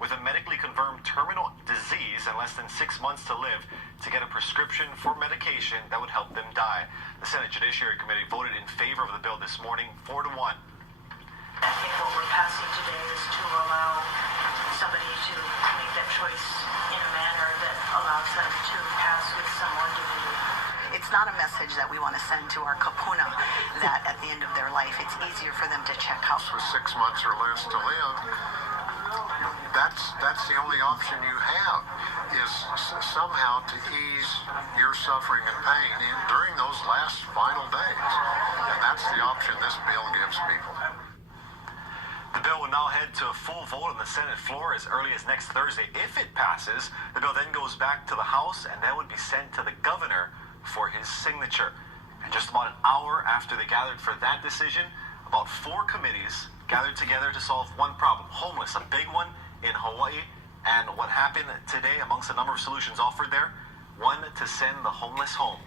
with a medically confirmed terminal disease and less than 6 months to live to get a prescription for medication that would help them die. The Senate Judiciary Committee voted in favor of the bill this morning, 4-1. I think what we're passing today is to allow somebody to make that choice in a manner that allows them to pass with some more dignity. It's not a message that we want to send to our kapuna that at the end of their life, it's easier for them to check out. For 6 months or less to live, that's the only option you have, is somehow to ease your suffering and pain during those last final days. And that's the option this bill gives people. The bill will now head to a full vote on the Senate floor as early as next Thursday. If it passes, the bill then goes back to the House and then would be sent to the governor for his signature. And just about an hour after they gathered for that decision, about 4 committees gathered together to solve one problem: homeless, a big one in Hawaii. And what happened today, amongst a number of solutions offered there, one to send the homeless home.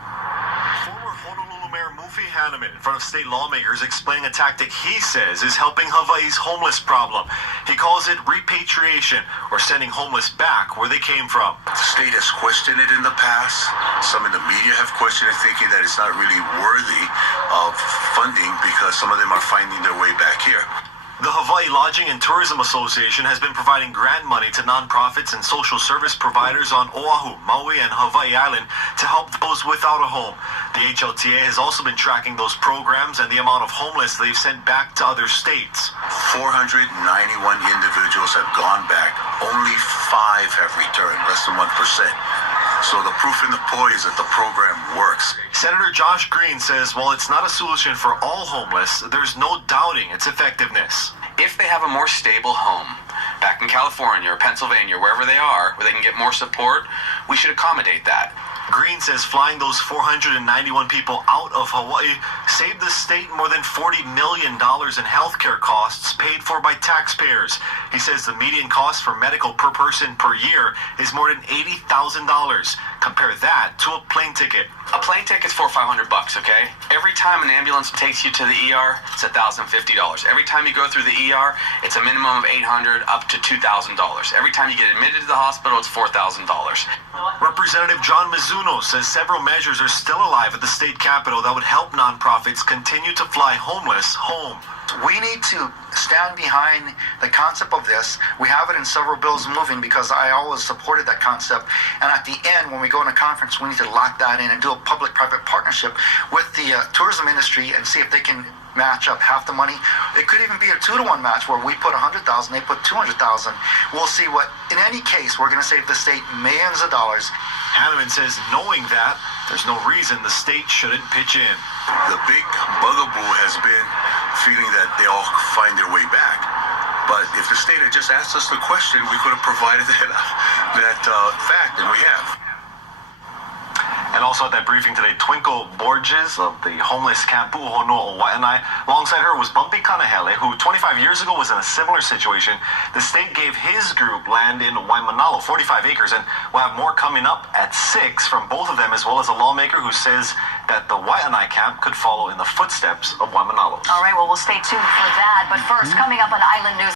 Former Honolulu Mayor Mufi Hanneman in front of state lawmakers explaining a tactic he says is helping Hawaii's homeless problem. He calls it repatriation, or sending homeless back where they came from. The state has questioned it in the past. Some in the media have questioned it, thinking that it's not really worthy of funding because some of them are finding their way back here. The Hawaii Lodging and Tourism Association has been providing grant money to nonprofits and social service providers on Oahu, Maui, and Hawaii Island to help those without a home. The HLTA has also been tracking those programs and the amount of homeless they've sent back to other states. 491 individuals have gone back. Only 5 have returned, less than 1%. So the proof in the pudding is that the program works. Senator Josh Green says while it's not a solution for all homeless, there's no doubting its effectiveness. If they have a more stable home back in California or Pennsylvania, wherever they are, where they can get more support, we should accommodate that. Green says flying those 491 people out of Hawaii saved the state more than $40 million in healthcare costs paid for by taxpayers. He says the median cost for medical per person per year is more than $80,000. Compare that to a plane ticket. A plane ticket's $400 or $500, okay? Every time an ambulance takes you to the ER, it's $1,050. Every time you go through the ER, it's a minimum of $800 up to $2,000. Every time you get admitted to the hospital, it's $4,000. Representative John Mizuno says several measures are still alive at the state capitol that would help nonprofits continue to fly homeless home. We need to stand behind the concept of this. We have it in several bills moving because I always supported that concept. And at the end, when we go in a conference, we need to lock that in and do a public-private partnership with the tourism industry and see if they can match up half the money. It could even be a 2-to-1 match where we put $100,000, they put $200,000. We'll see what, in any case, we're going to save the state millions of dollars. Hanneman says knowing that, there's no reason the state shouldn't pitch in. The big bugaboo has been feeling that they all find their way back. But if the state had just asked us the question, we could have provided that fact, and we have. And also at that briefing today, Twinkle Borges of the homeless camp Pu'uhonua o Waianae. Alongside her was Bumpy Kanahele, who 25 years ago was in a similar situation. The state gave his group land in Waimanalo, 45 acres, and we'll have more coming up at 6 from both of them, as well as a lawmaker who says that the Waianae camp could follow in the footsteps of Waimanalo. All right, well, we'll stay tuned for that. But first, coming up on Island News.